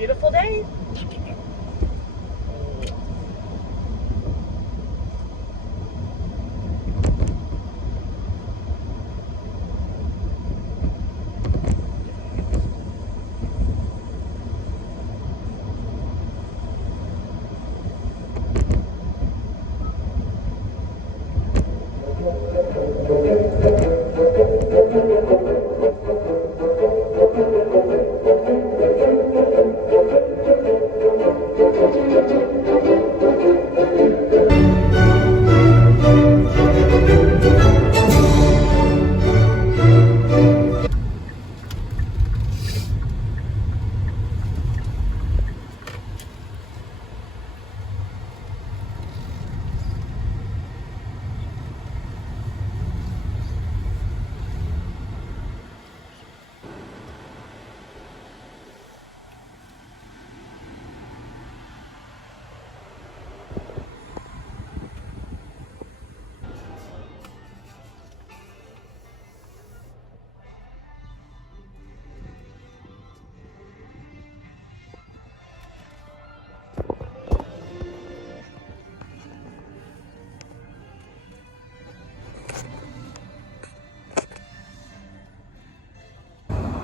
beautiful day.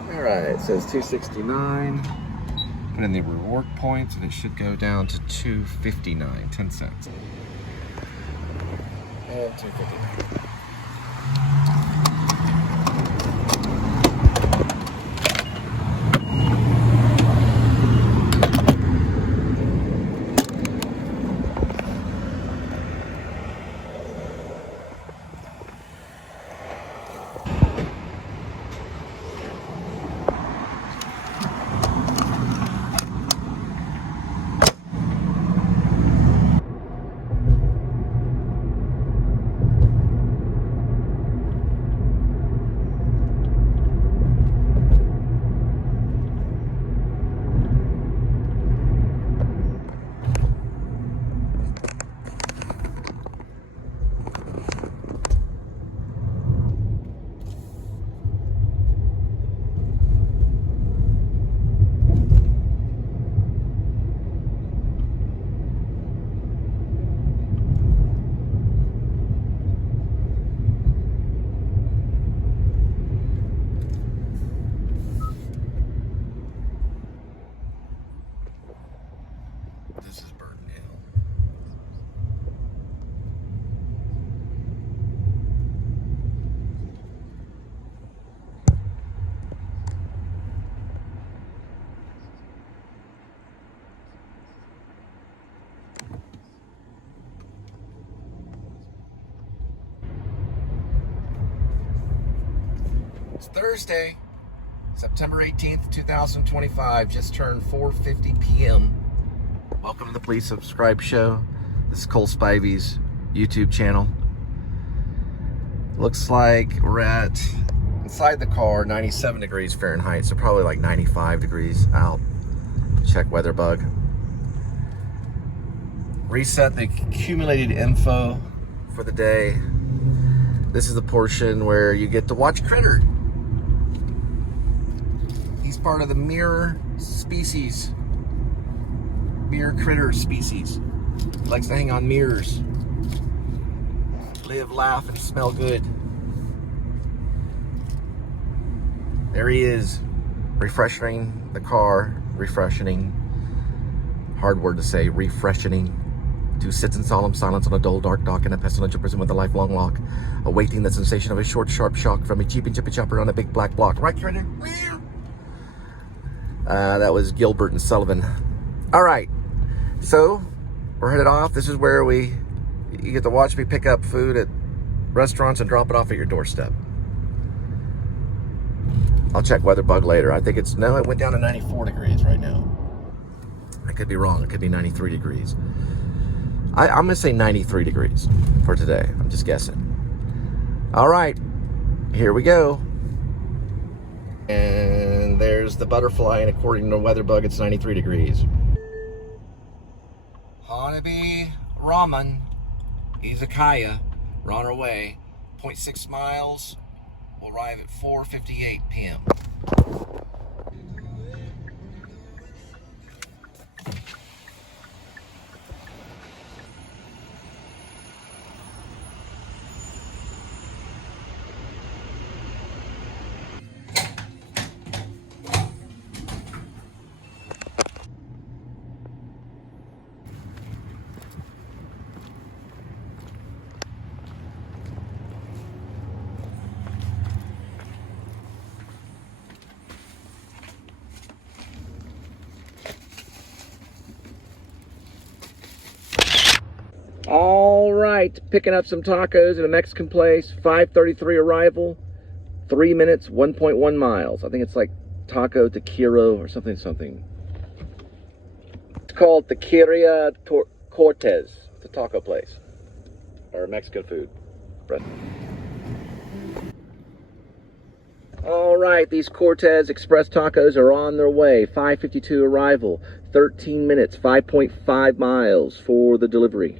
Alright, it says 269. Put in the reward points and it should go down to 259, 10 cents. And 259. This is Burton Hill. It's Thursday, September 18th, 2025. Just turned 4:50 p.m. Welcome to the Please Subscribe Show. This is Cole Spivey's YouTube channel. Looks like we're at, inside the car, 97 degrees Fahrenheit, so probably like 95 degrees out. Check weather bug. Reset the accumulated info for the day. This is the portion where you get to watch Critter. He's part of the mirror species. Mirror critter species. He likes to hang on mirrors. Live, laugh, and smell good. There he is, refreshing the car. Refreshing. Hard word to say, refreshing. Who sits in solemn silence on a dull, dark dock in a pestilential prison with a lifelong lock, awaiting the sensation of a short, sharp shock from a cheap and chippy chopper on a big black block. Right, Critter? That was Gilbert and Sullivan. All right, so we're headed off. This is where you get to watch me pick up food at restaurants and drop it off at your doorstep. I'll check weather bug later. I think it went down to 94 degrees right now. I could be wrong. It could be 93 degrees. I'm going to say 93 degrees for today. I'm just guessing. All right, here we go. And there's the butterfly, and according to WeatherBug, it's 93 degrees. Honeybee Ramen, Izakaya, we're on our way. 0.6 miles. We'll arrive at 4:58 p.m. All right, picking up some tacos at a Mexican place. 5:33 arrival. 3 minutes, 1.1 miles. I think it's like Taco Taquero or something. It's called Taqueria Cortez. It's a taco place or Mexican food. All right, these Cortez Express tacos are on their way. 5:52 arrival. 13 minutes, 5.5 miles for the delivery.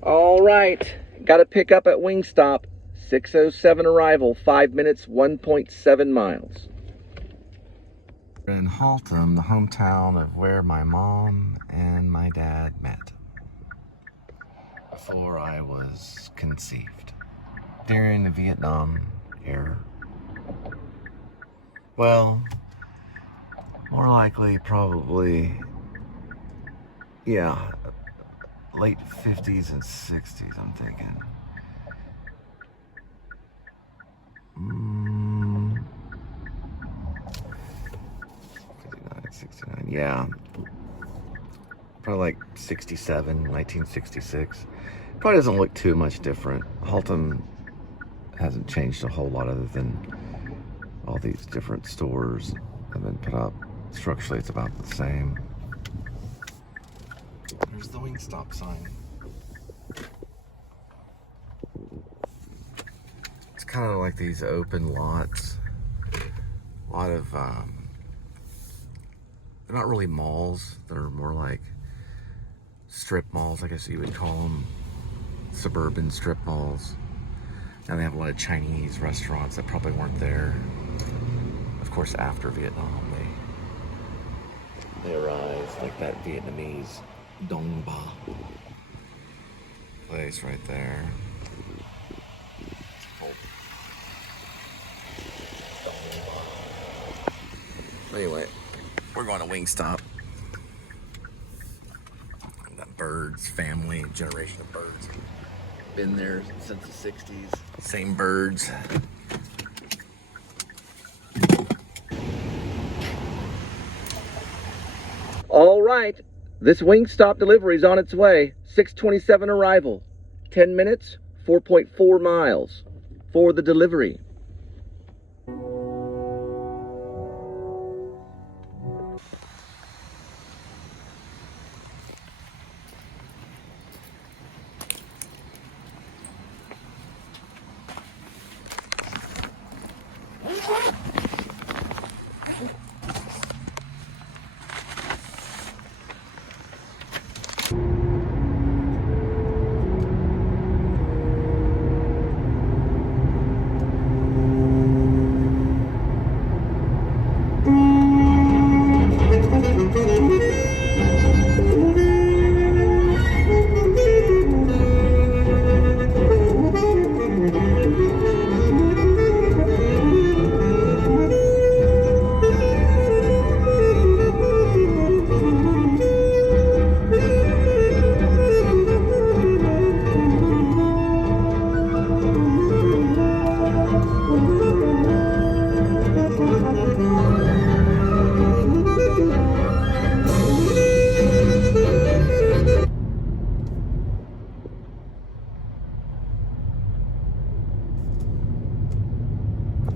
All right, got to pick up at Wingstop. 6:07 arrival, 5 minutes, 1.7 miles. In Haltom, the hometown of where my mom and my dad met before I was conceived during the Vietnam era. Well, more likely, probably, yeah, late 50s and 60s, I'm thinking. 69, yeah. Probably like 67, 1966. Probably doesn't look too much different. Haltom hasn't changed a whole lot other than all these different stores have been put up. Structurally, it's about the same. There's the Wingstop sign. It's kind of like these open lots. A lot of, they're not really malls. They're more like strip malls, I guess you would call them. Suburban strip malls. Now they have a lot of Chinese restaurants that probably weren't there. Of course, after Vietnam, they arrived, like that Vietnamese Dong Ba place right there. Anyway, we're going to Wingstop. That birds, family, generation of birds. Been there since the 60s. Same birds. All right, this Wingstop delivery is on its way. 6:27 arrival. 10 minutes, 4.4 miles for the delivery.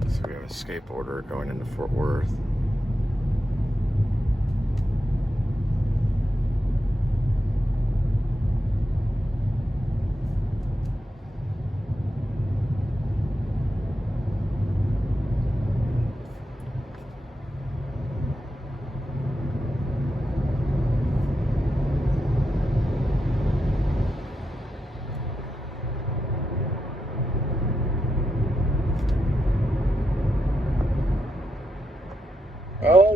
So we have a skateboarder going into Fort Worth.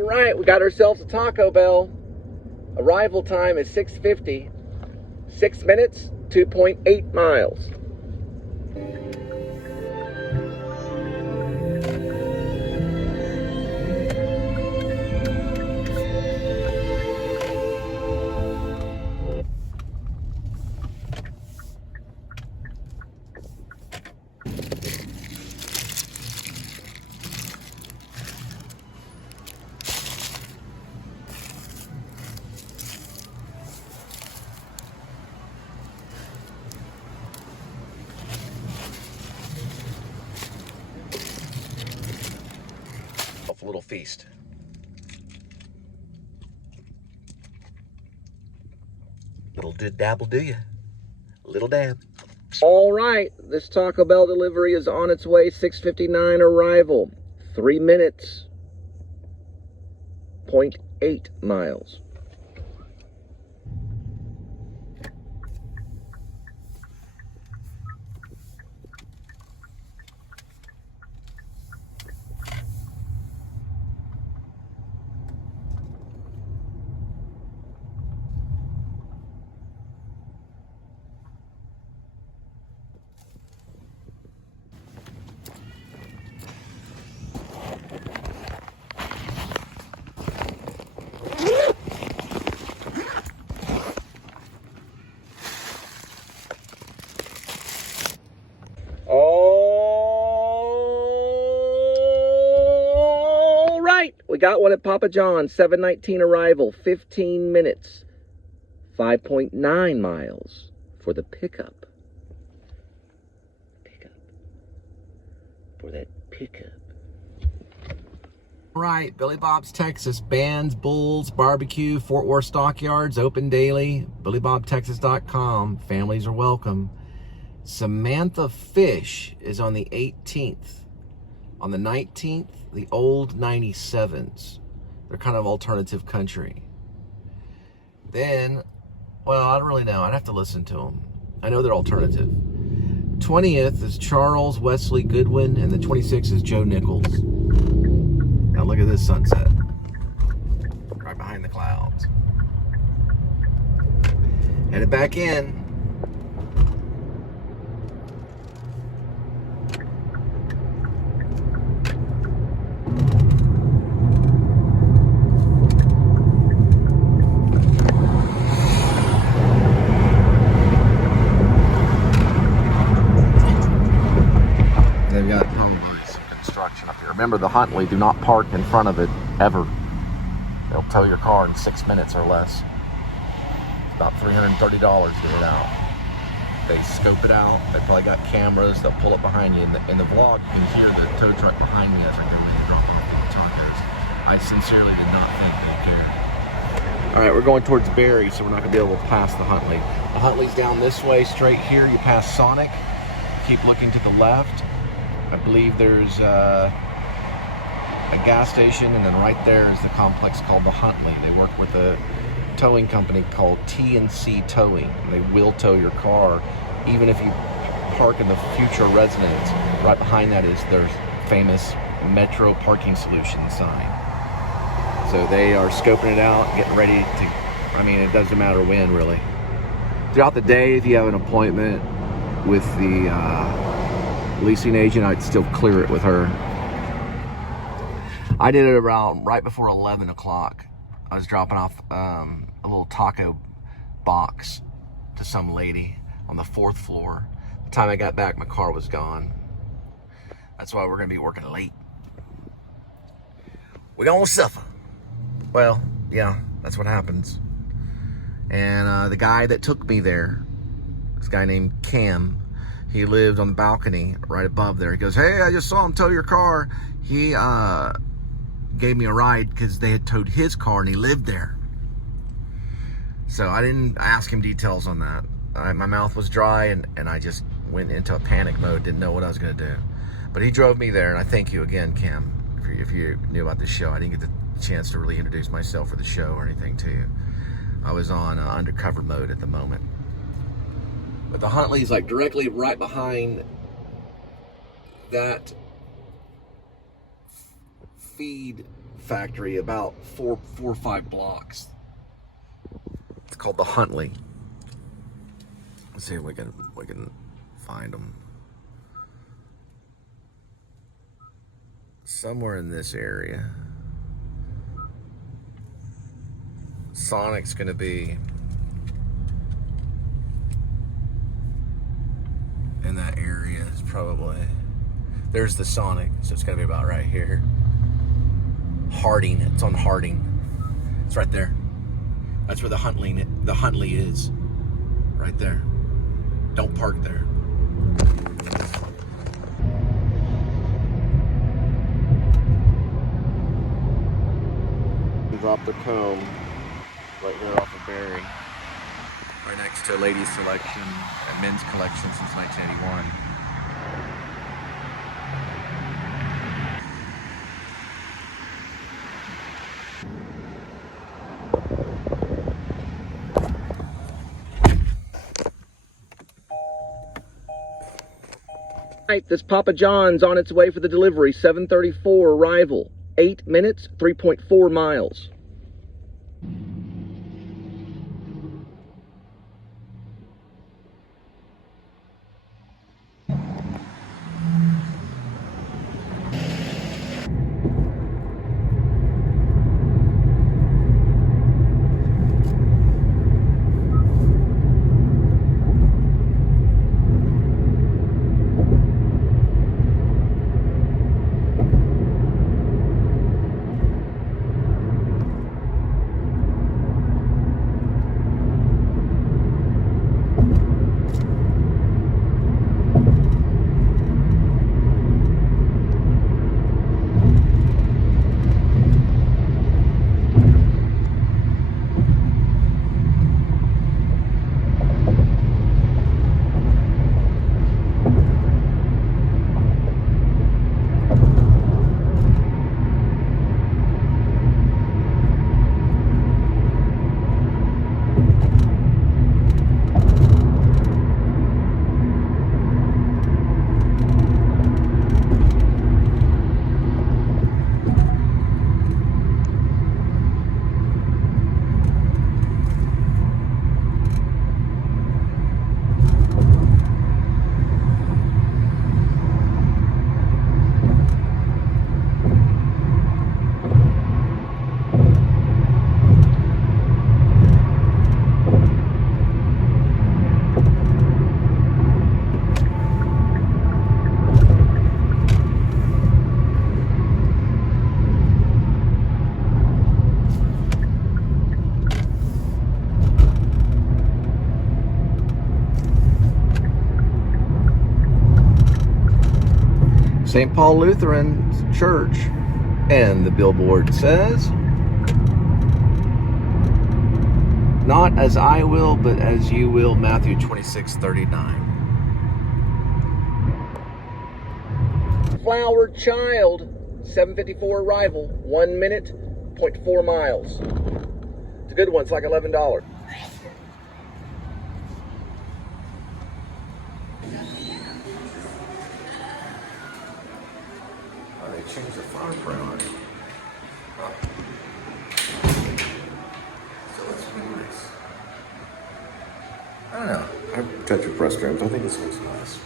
right, we got ourselves a Taco Bell. Arrival time is 6:50. 6 minutes, 2.8 miles. A little feast. Little dabble, do you? Little dab. All right, this Taco Bell delivery is on its way. 6:59 arrival. 3 minutes. 0.8 miles. All right, we got one at Papa John's. 7:19 arrival, 15 minutes, 5.9 miles for the pickup. For that pickup. Right, Billy Bob's Texas. Bands, Bulls, Barbecue, Fort Worth Stockyards, open daily. BillyBobTexas.com. Families are welcome. Samantha Fish is on the 18th. On the 19th, the old 97s. They're kind of alternative country. Then, well, I don't really know. I'd have to listen to them. I know they're alternative. 20th is Charles Wesley Goodwin, and the 26th is Joe Nichols. Now look at this sunset. Right behind the clouds. Headed back in. They've got construction up here. Remember, the Huntley, do not park in front of it ever. They'll tow your car in 6 minutes or less. It's about $330 to get it out. They scope it out. They probably got cameras. They'll pull up behind you. In the vlog, you can hear the tow truck behind me as I go in and drop off all the tacos. I sincerely did not think they cared. All right, we're going towards Barry, so we're not going to be able to pass the Huntley. The Huntley's down this way, straight here. You pass Sonic. Keep looking to the left. I believe there's a gas station, and then right there is the complex called the Huntley. They work with a towing company called T&C Towing, and they will tow your car even if you park in the future residence. Right behind that is their famous Metro Parking Solutions sign. So they are scoping it out, getting ready to, I mean, it doesn't matter when, really. Throughout the day, if you have an appointment with the leasing agent, I'd still clear it with her. I did it around right before 11 o'clock. I was dropping off a little taco box to some lady on the 4th floor. By the time I got back, my car was gone. That's why we're gonna be working late. We're gonna suffer. Well, yeah, that's what happens. And the guy that took me there, this guy named Cam, he lived on the balcony right above there. He goes, "Hey, I just saw him tow your car." He gave me a ride because they had towed his car and he lived there. So I didn't ask him details on that. My mouth was dry and I just went into a panic mode, didn't know what I was going to do. But he drove me there, and I thank you again, Cam, if you knew about this show. I didn't get the chance to really introduce myself for the show or anything to you. I was on undercover mode at the moment. But the Huntley's like directly right behind that feed factory about four or five blocks. It's called the Huntley. Let's see if we can find them. Somewhere in this area. Sonic's gonna be in that area. It's probably, there's the Sonic, so it's gonna be about right here. Harding, it's on Harding. It's right there. That's where the Huntley is. Right there. Don't park there. Drop the comb right here off of Berry. Right next to Ladies Selection and Men's Collection since 1981. Right, this Papa John's on its way for the delivery. 7:34 arrival. 8 minutes, 3.4 miles. St. Paul Lutheran Church, and the billboard says, "Not as I will, but as you will," Matthew 26:39. Flower Child, 7:54 arrival, 1 minute, 0.4 miles. It's a good one, it's like $11. They changed the font print on it. Oh. So that's pretty nice. I don't know. I've touched with restrooms. I think this looks nice.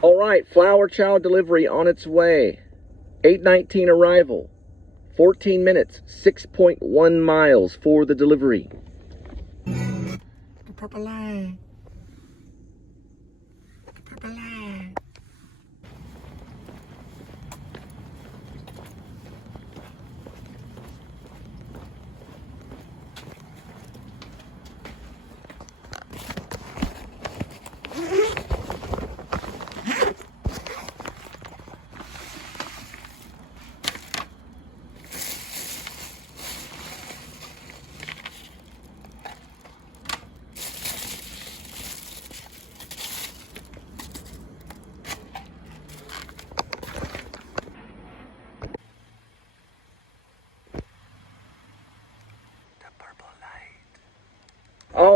All right, Flower Child delivery on its way. 8:19 arrival. 14 minutes, 6.1 miles for the delivery. The purple line. The purple line.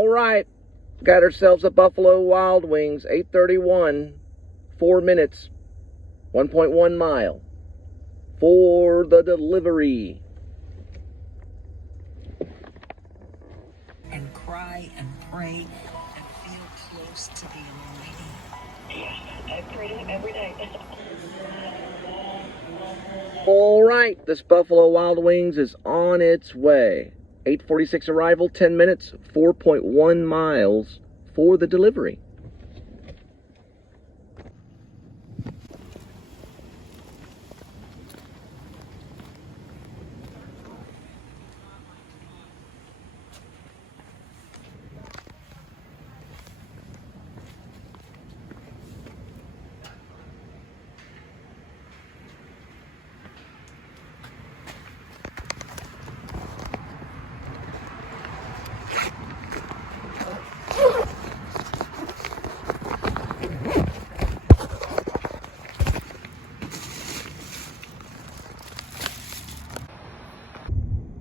All right, got ourselves a Buffalo Wild Wings, 8:31, 4 minutes, 1.1 mile for the delivery. And cry and pray and feel close to the Almighty. I pray to him every day. All right, this Buffalo Wild Wings is on its way. 8:46 arrival, 10 minutes, 4.1 miles for the delivery.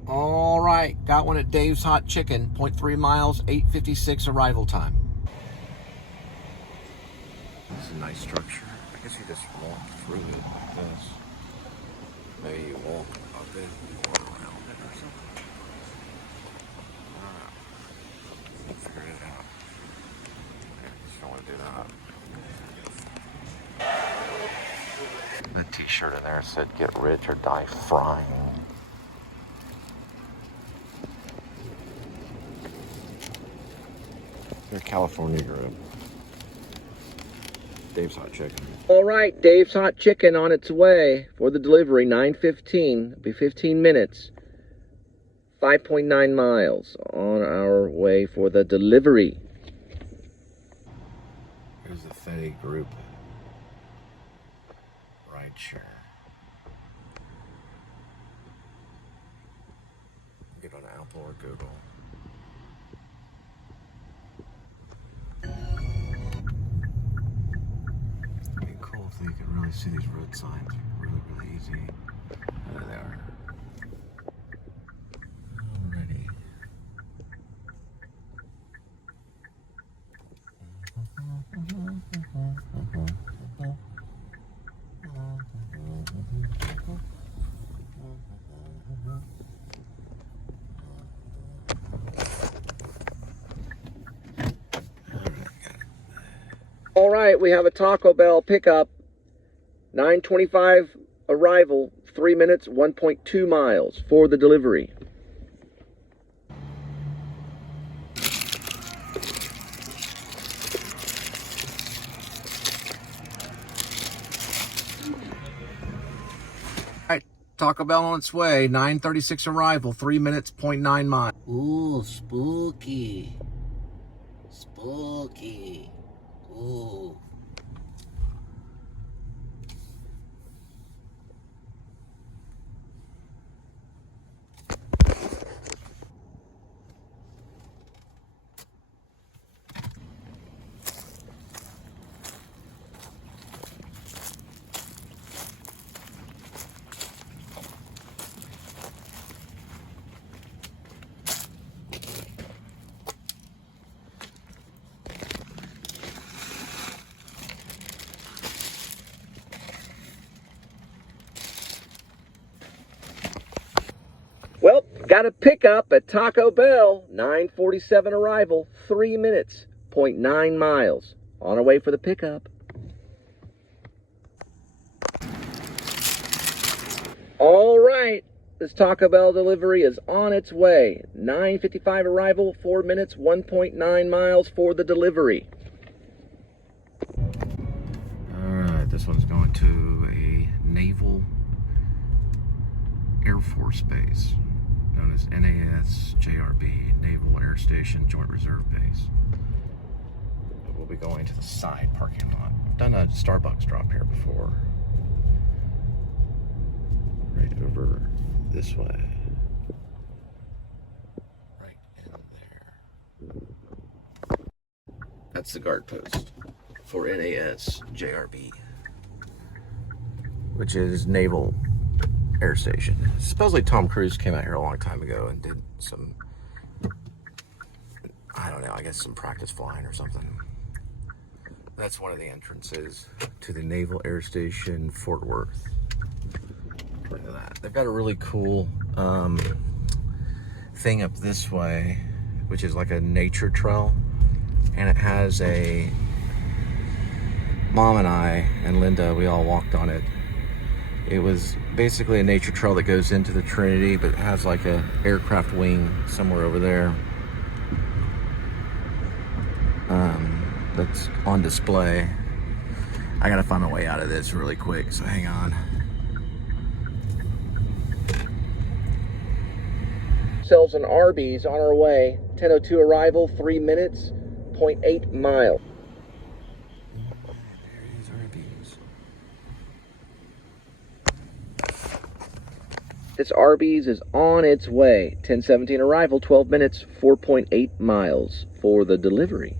All right, got one at Dave's Hot Chicken, 0.3 miles, 8:56 arrival time. This is a nice structure. I guess you just walk through it like this. Maybe you walk up it or around it or something. We'll figure it out. I just don't want to do that. The t-shirt in there said, "Get rich or die frying." They're California group. Dave's Hot Chicken. All right, Dave's Hot Chicken on its way for the delivery, 9:15. It'll be 15 minutes, 5.9 miles on our way for the delivery. Here's the Fetty group ride share. Get on Apple or Google. It'd be cool if you could really see these road signs really easy. There they are. Alrighty. All right, we have a Taco Bell pickup, 9:25 arrival, 3 minutes, 1.2 miles for the delivery. All right, Taco Bell on its way, 9:36 arrival, 3 minutes, 0.9 miles. Ooh, spooky. Spooky. Ooh. Well, got a pickup at Taco Bell, 9:47 arrival, 3 minutes, 0.9 miles. On our way for the pickup. All right, this Taco Bell delivery is on its way. 9:55 arrival, 4 minutes, 1.9 miles for the delivery. All right, this one's going to a Naval Air Force Base, known as NAS JRB, Naval Air Station Joint Reserve Base. But we'll be going to the side parking lot. I've done a Starbucks drop here before. Right over this way. Right in there. That's the guard post for NAS JRB, which is Naval Air Station. Supposedly Tom Cruise came out here a long time ago and did some I don't know, I guess some practice flying or something. That's one of the entrances to the Naval Air Station, Fort Worth. Look at that. They've got a really cool thing up this way, which is like a nature trail. And it has a... Mom and I and Linda, we all walked on it. It was basically a nature trail that goes into the Trinity, but it has like a aircraft wing somewhere over there. That's on display. I gotta find my way out of this really quick, so hang on. Sells an Arby's on our way. 10:02 arrival, 3 minutes, 0.8 mile. There is Arby's. This Arby's is on its way. 10:17 arrival, 12 minutes, 4.8 miles for the delivery.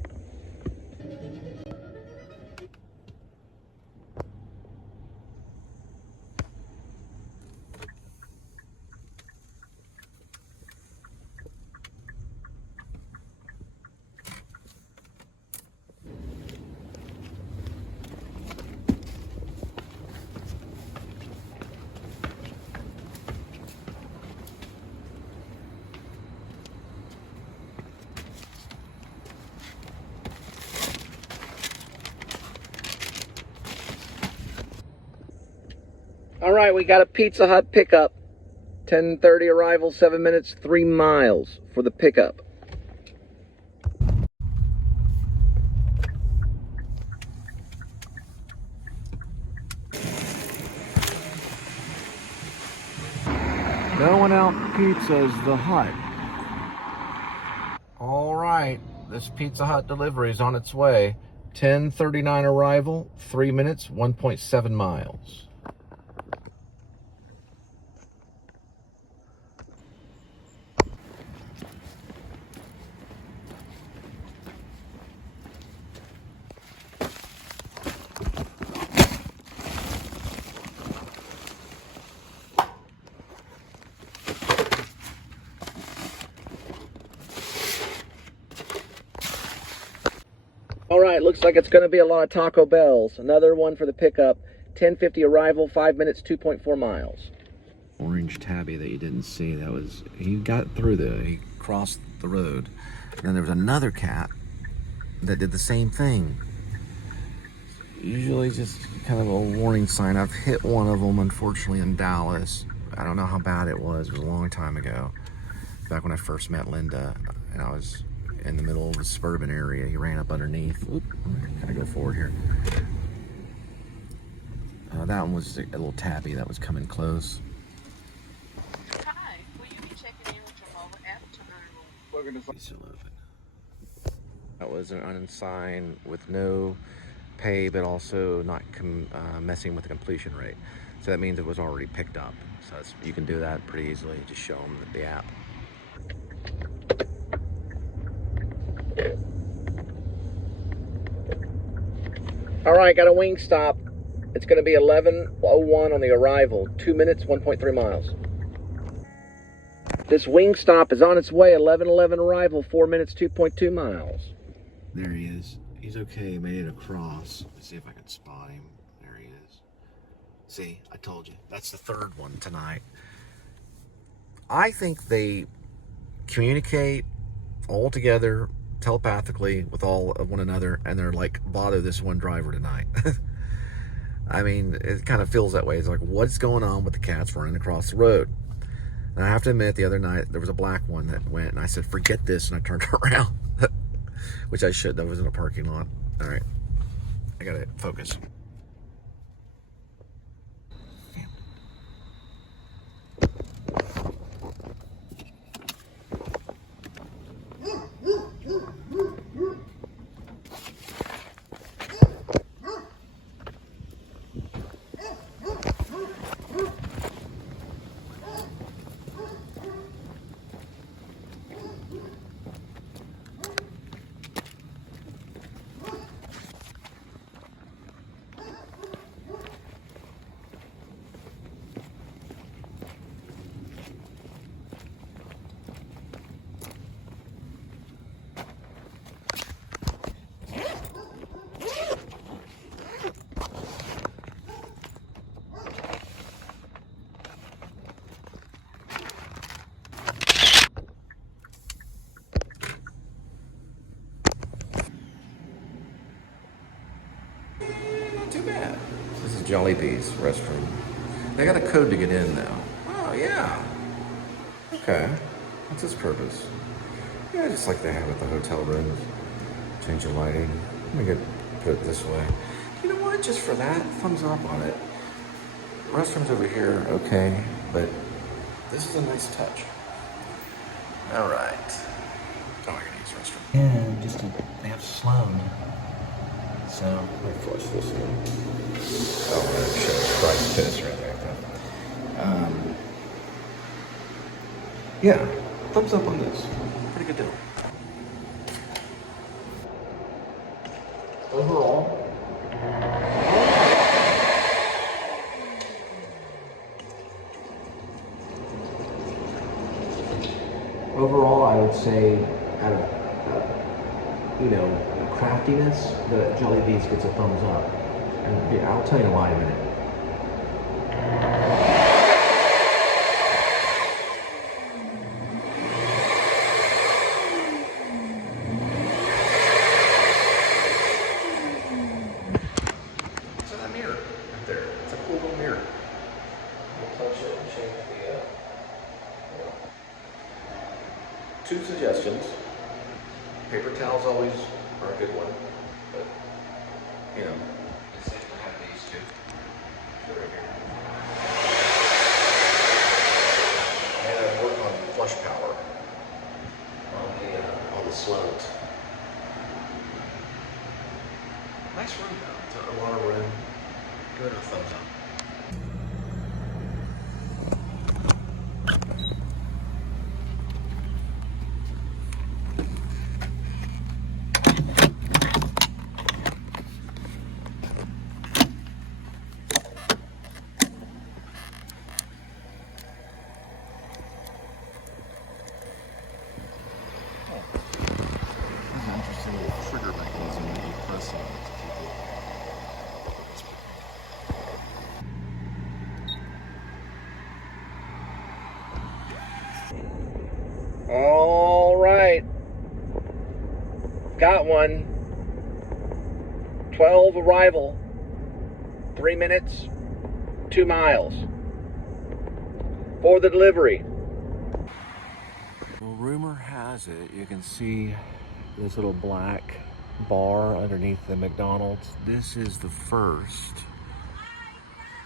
All right, we got a Pizza Hut pickup. 10:30 arrival, 7 minutes, 3 miles for the pickup. Going out Pizza's The Hut. All right, this Pizza Hut delivery is on its way. 10:39 arrival, 3 minutes, 1.7 miles. All right, looks like it's going to be a lot of Taco Bells. Another one for the pickup. 10:50 arrival, 5 minutes, 2.4 miles. Orange tabby that you didn't see, that was, he got through he crossed the road. And then there was another cat that did the same thing. Usually just kind of a warning sign. I've hit one of them, unfortunately, in Dallas. I don't know how bad it was. It was a long time ago. Back when I first met Linda, and I was in the middle of a suburban area. He ran up underneath. Oop, gotta go forward here. That one was a little tabby that was coming close. Hi, will you be checking in with your mobile app to It's still open. That was an unsigned with no pay, but also not messing with the completion rate. So that means it was already picked up. So you can do that pretty easily. Just show them the app. All right, got a wing stop. It's going to be 11:01 on the arrival. 2 minutes, 1.3 miles. This wing stop is on its way. 11:11 arrival, 4 minutes, 2.2 miles. There he is. He's okay. Made it across. Let's see if I can spot him. There he is. See, I told you. That's the third one tonight. I think they communicate all together telepathically with all of one another, and they're like, bother this one driver tonight. I mean, it kind of feels that way. It's like, what's going on with the cats running across the road? And I have to admit, the other night there was a black one that went, and I said, forget this, and I turned around. Which I should. That was in a parking lot. All right, I gotta focus. Jollibee's restroom. They got a code to get in now. Oh, yeah. Okay. What's its purpose? Yeah, just like they have at the hotel rooms. Change the lighting. Let me put it this way. You know what? Just for that, thumbs up on it. Restrooms over here, okay, but this is a nice touch. All right. Oh, I gotta use the restroom. And they have Sloan. So, let me flush this in. Oh, I should have tried this right there. Yeah, thumbs up on this. Pretty good deal. Overall, I would say, out of craftiness, the Jollibee's gets a thumbs up. And yeah, I'll tell you why in a minute. So that mirror right there, it's a cool little mirror. We'll touch it and change the 2 suggestions. Paper towels always are a good one, but just have these 2. They're right here. And I work on flush power on the Sloans. Nice room though. It's a lot of room. Give it a thumbs up. Trigger mechanism that you press on it to keep it. All right. Got one. 12 arrival. 3 minutes, 2 miles. For the delivery. Well, rumor has it, you can see this little black bar underneath the McDonald's. This is the first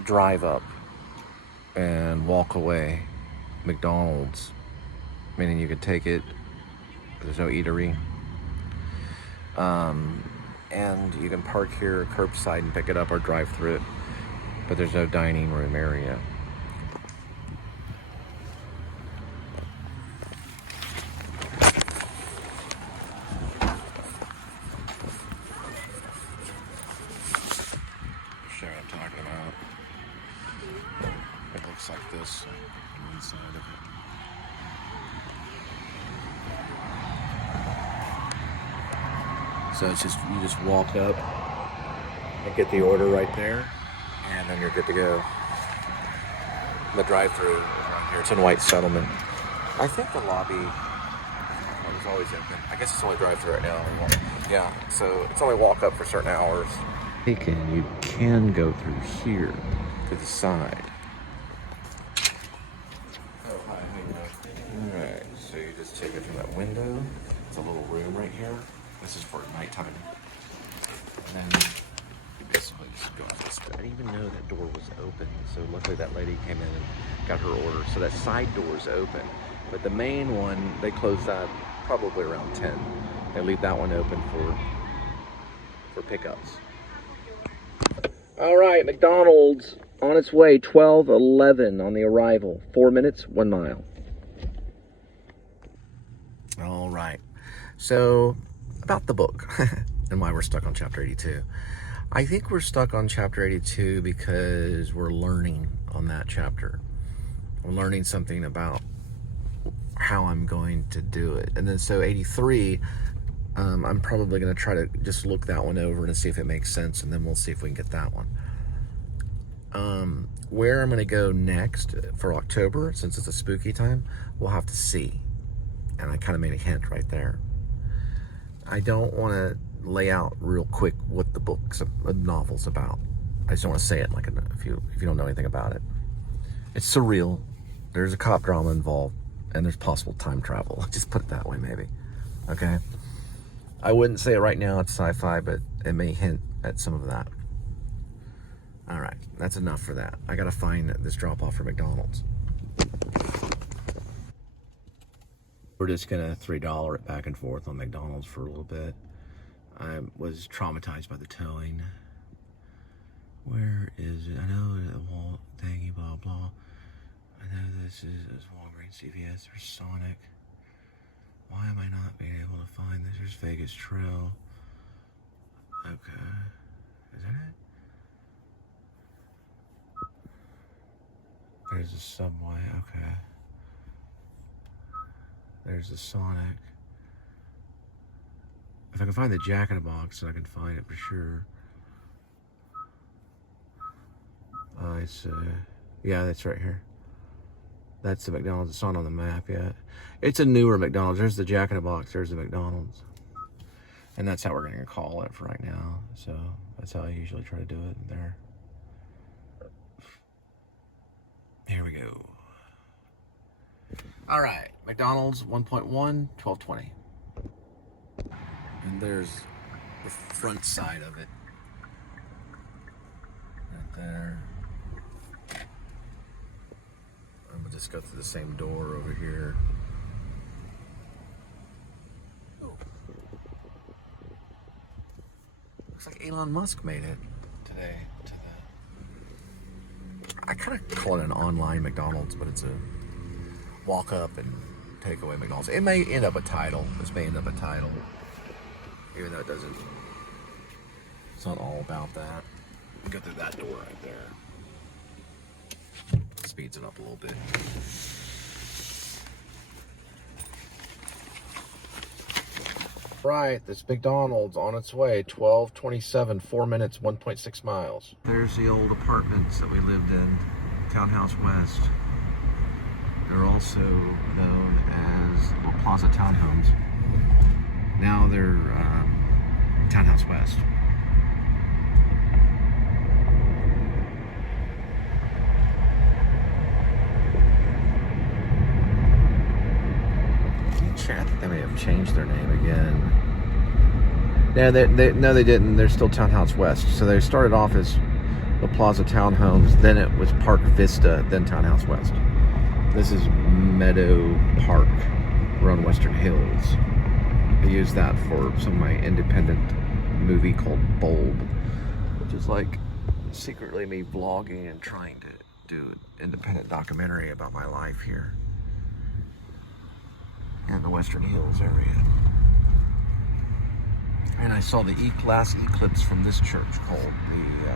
drive up and walk away McDonald's, meaning you could take it, there's no eatery, and you can park here curbside and pick it up or drive through it, but there's no dining room area. Show what I'm talking about. It looks like this on the inside of it. So it's just, you just walk up and get the order right there, and then you're good to go. The drive-thru around here, it's in White Settlement. I think the lobby is always open. I guess it's only drive-thru right now. Yeah, so it's only walk up for certain hours. You can go through here to the side. Oh, hi, alright, so you just take it from that window. It's a little room right here. This is for nighttime. And then you basically just go out this way. I didn't even know that door was open. So luckily that lady came in and got her order. So that side door is open. But the main one, they close that probably around 10. They leave that one open for pickups. All right, McDonald's on its way, 12:11 on the arrival. 4 minutes, 1 mile. All right. So about the book and why we're stuck on chapter 82. I think we're stuck on chapter 82 because we're learning on that chapter. We're learning something about how I'm going to do it. And then so 83, I'm probably going to try to just look that one over and see if it makes sense, and then we'll see if we can get that one. Where I'm going to go next for October, since it's a spooky time, we'll have to see. And I kind of made a hint right there. I don't want to lay out real quick what the novel's about. I just don't want to say it like if you don't know anything about it. It's surreal. There's a cop drama involved, and there's possible time travel. Let's just put it that way, maybe. Okay? I wouldn't say it right now, it's sci-fi, but it may hint at some of that. All right, that's enough for that. I gotta find this drop-off for McDonald's. We're just gonna $3 it back and forth on McDonald's for a little bit. I was traumatized by the towing. Where is it? I know the wall thingy, blah, blah. I know this is Walgreens, CVS, there's Sonic. Why am I not being able to find this? There's Vegas Trail. Okay. Is that it? There's a Subway, okay. There's the Sonic. If I can find the Jack in the Box, I can find it for sure. I see. Yeah, that's right here. That's the McDonald's. It's not on the map yet. It's a newer McDonald's. There's the Jack in the Box. There's the McDonald's. And that's how we're going to call it for right now. So that's how I usually try to do it there. Here we go. All right. McDonald's 1.1, 1220. And there's the front side of it. Right there. I'm gonna just go through the same door over here. Ooh. Looks like Elon Musk made it today to the... I kind of call it an online McDonald's, but it's a walk up and takeaway McDonald's. It may end up a title. This may end up a title. Even though it doesn't, it's not all about that. Go through that door right there. Speeds it up a little bit. Right, this McDonald's on its way, 12:27, 4 minutes, 1.6 miles. There's the old apartments that we lived in, Townhouse West. They're also known as La Plaza Townhomes. Now they're Townhouse West. I think they may have changed their name again. No, they didn't. They're still Townhouse West. So they started off as La Plaza Townhomes, then it was Park Vista, then Townhouse West. This is Meadow Park. We're on Western Hills. I use that for some of my independent movie called Bulb, which is like secretly me vlogging and trying to do an independent documentary about my life here in the Western Hills area. And I saw the last eclipse from this church called the,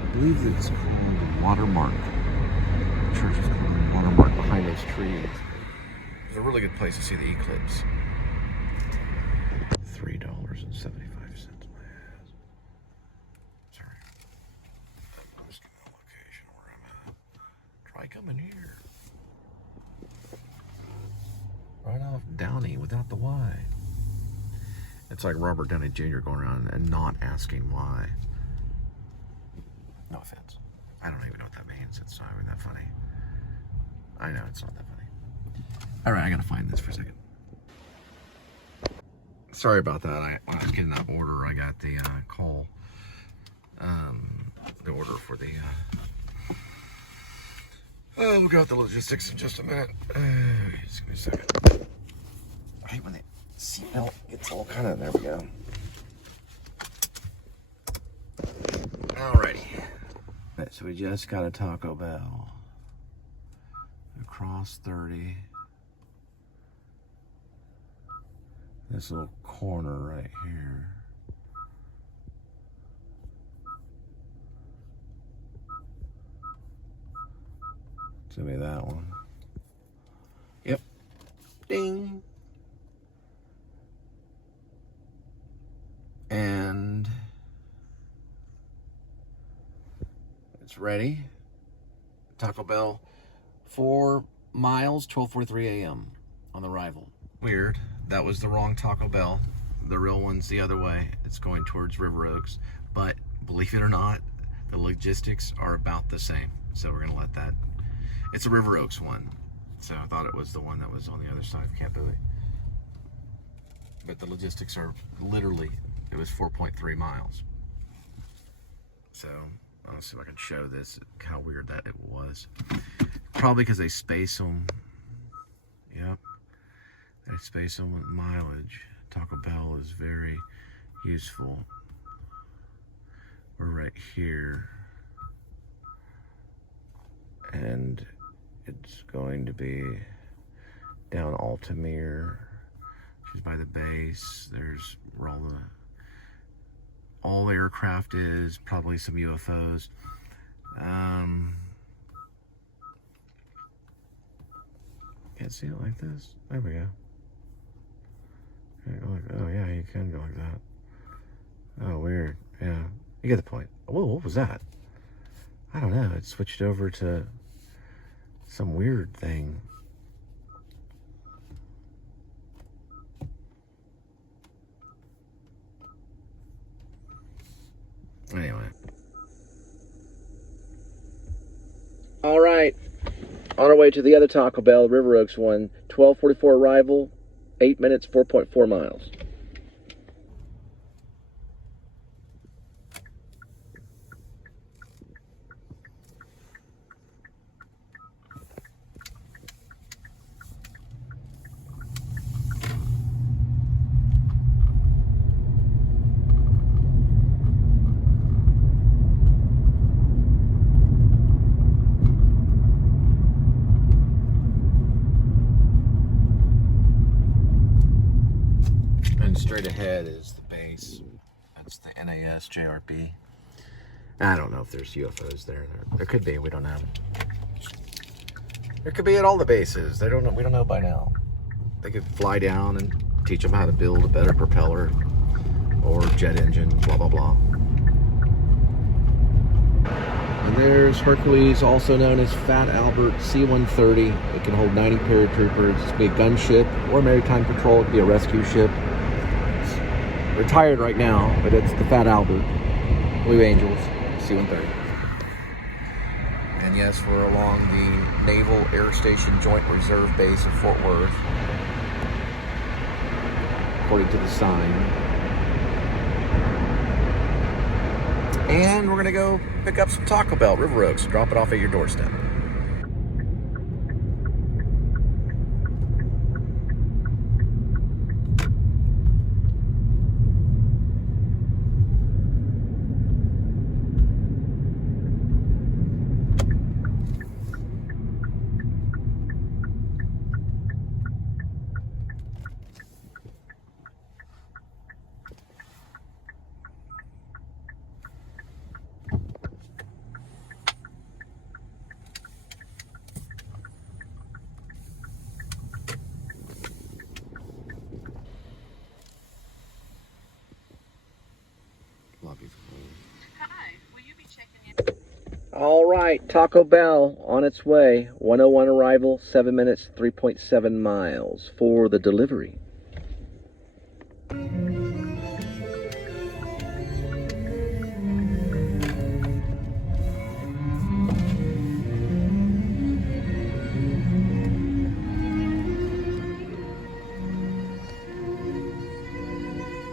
I believe it's called Watermark. The church is called Watermark behind those trees. It's a really good place to see the eclipse. $3.75. Sorry. I'm just giving a location where I'm at. Try coming here. Right off Downey without the Y. It's like Robert Downey Jr. going around and not asking why. No offense. I don't even know what that means. It's not even that funny. I know it's not that funny. All right, I gotta find this for a second. Sorry about that. When I was getting that order, I got the Cole, the order for the. We'll go with the logistics in just a minute. Just give me a second. I hate when the seatbelt gets all kind of. There we go. Alrighty. Alright, so we just got a Taco Bell. Across 30. This little corner right here. It's gonna be that one. Yep. Ding. And it's ready. Taco Bell, 4 miles, 12:43 a.m. on the arrival. Weird. That was the wrong Taco Bell. The real one's the other way. It's going towards River Oaks. but believe it or not, the logistics are about the same. So we're gonna let that. It's a River Oaks one, so I thought it was the one that was on the other side of Camp Bowie. But the logistics are literally, it was 4.3 miles. So I'll see if I can show this, how weird that it was. Probably because they space them. Yep, they space them with mileage. Taco Bell is very useful. We're right here. And it's going to be down Altamere, which is by the base. There's where all the aircraft is, probably some UFOs. Can't see it like this. There we go. Oh yeah, you can go like that. Oh, weird. Yeah, you get the point. Whoa, what was that? I don't know. It switched over to some weird thing. Anyway. All right. On our way to the other Taco Bell, River Oaks one, 12:44 arrival, 8 minutes, 4.4 miles. Straight ahead is the base. That's the NAS JRB. I don't know if there's UFOs there. There could be. We don't know. There could be at all the bases. They don't know. We don't know by now. They could fly down and teach them how to build a better propeller or jet engine. Blah blah blah. And there's Hercules, also known as Fat Albert C-130. It can hold 90 paratroopers. It could be a gunship or maritime patrol. It could be a rescue ship. Retired right now, but it's the Fat Albert, Blue Angels, C-130. And yes, we're along the Naval Air Station Joint Reserve Base of Fort Worth, According to the sign. and we're gonna go pick up some Taco Bell, River Oaks, drop it off at your doorstep. Hi, will you be checking in? All right, Taco Bell on its way. 1:01 arrival, 7 minutes, 3.7 miles for the delivery.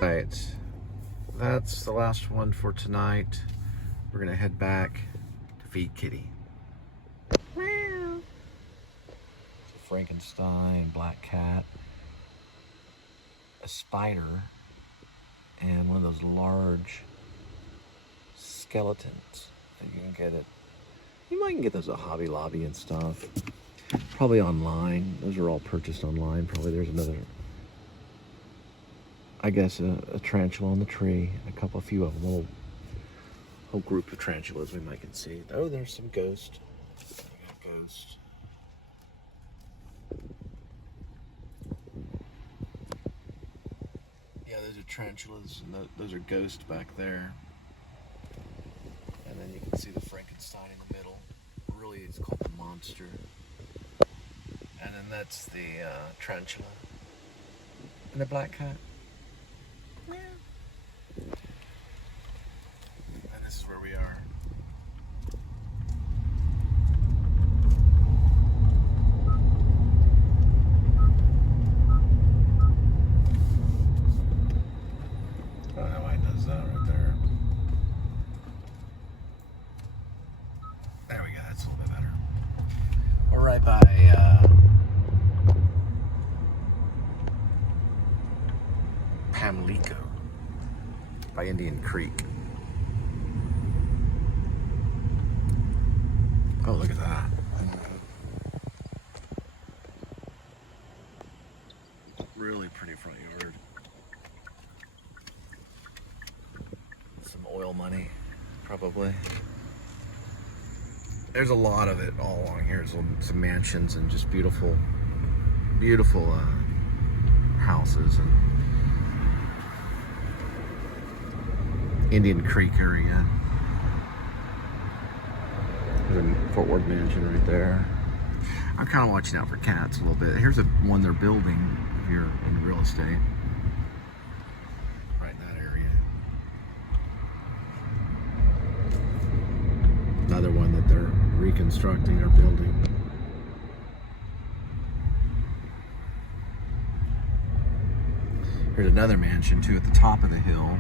Right, that's the last one for tonight. We're gonna head back to feed Kitty. Frankenstein, black cat, a spider, and one of those large skeletons that you can get at. You might get those at Hobby Lobby and stuff. Probably online. Those are all purchased online. Probably there's another, I guess, a tarantula on the tree. A few of them. Whole group of tarantulas we might can see. Oh, there's some ghost. Ghost. Yeah, those are tarantulas, and those are ghosts back there. And then you can see the Frankenstein in the middle. Really, it's called the monster. And then that's the tarantula. And the black cat. Yeah. this is where we are. I don't know why it does that right there. There we go, that's a little bit better. We're right by Pamlico, by Indian Creek. Oh, look at that. Really pretty front yard. Some oil money, probably. There's a lot of it all along here. There's some mansions and just beautiful, beautiful houses and Indian Creek area. There's a Fort Worth mansion right there. I'm kind of watching out for cats a little bit. Here's one they're building if you're in real estate. Right in that area. Another one that they're reconstructing or building. Here's another mansion too at the top of the hill.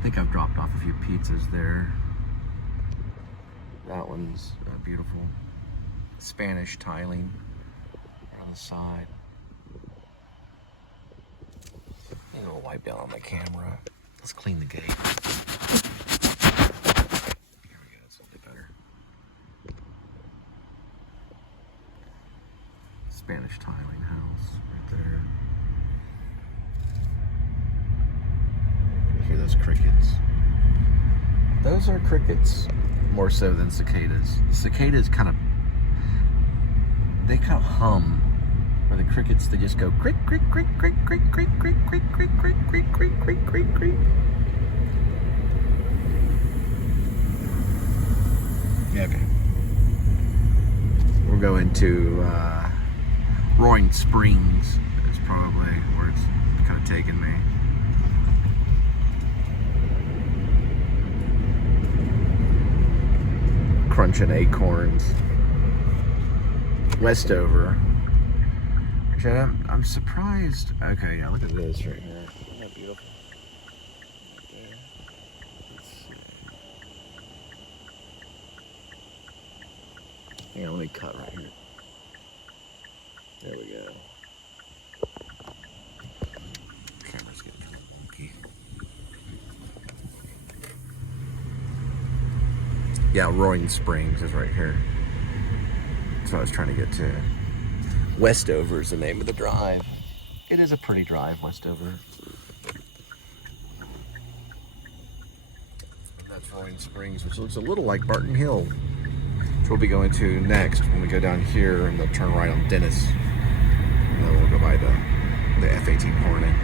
I think I've dropped off a few pizzas there. That one's beautiful. Spanish tiling right on the side. I'm gonna wipe down on my camera. Let's clean the gate. Here we go, that's a little bit better. Spanish tiling house right there. You hear those crickets? Those are crickets more so than cicadas. Cicadas kind of hum. Or the crickets, they just go crick, crick, crick, crick, crick, crick, crick, crick, crick, crick, crick, crick, crick, crick, crick. Yeah, okay. We're going to Roaring Springs. Is probably where it's kind of taking me. Crunching acorns. Westover. Actually, I'm surprised. Okay, yeah, look at this right here. Isn't that beautiful? Okay. Let's see. Yeah, let me cut right here. There we go. Camera's getting kind of wonky. Yeah, Roaring Springs is right here. That's what I was trying to get to. Westover is the name of the drive. It is a pretty drive, Westover. And that's Roaring Springs, which looks a little like Barton Hill, which we'll be going to next when we go down here, and they'll turn right on Dennis. And then we'll go by the F-18 Hornet.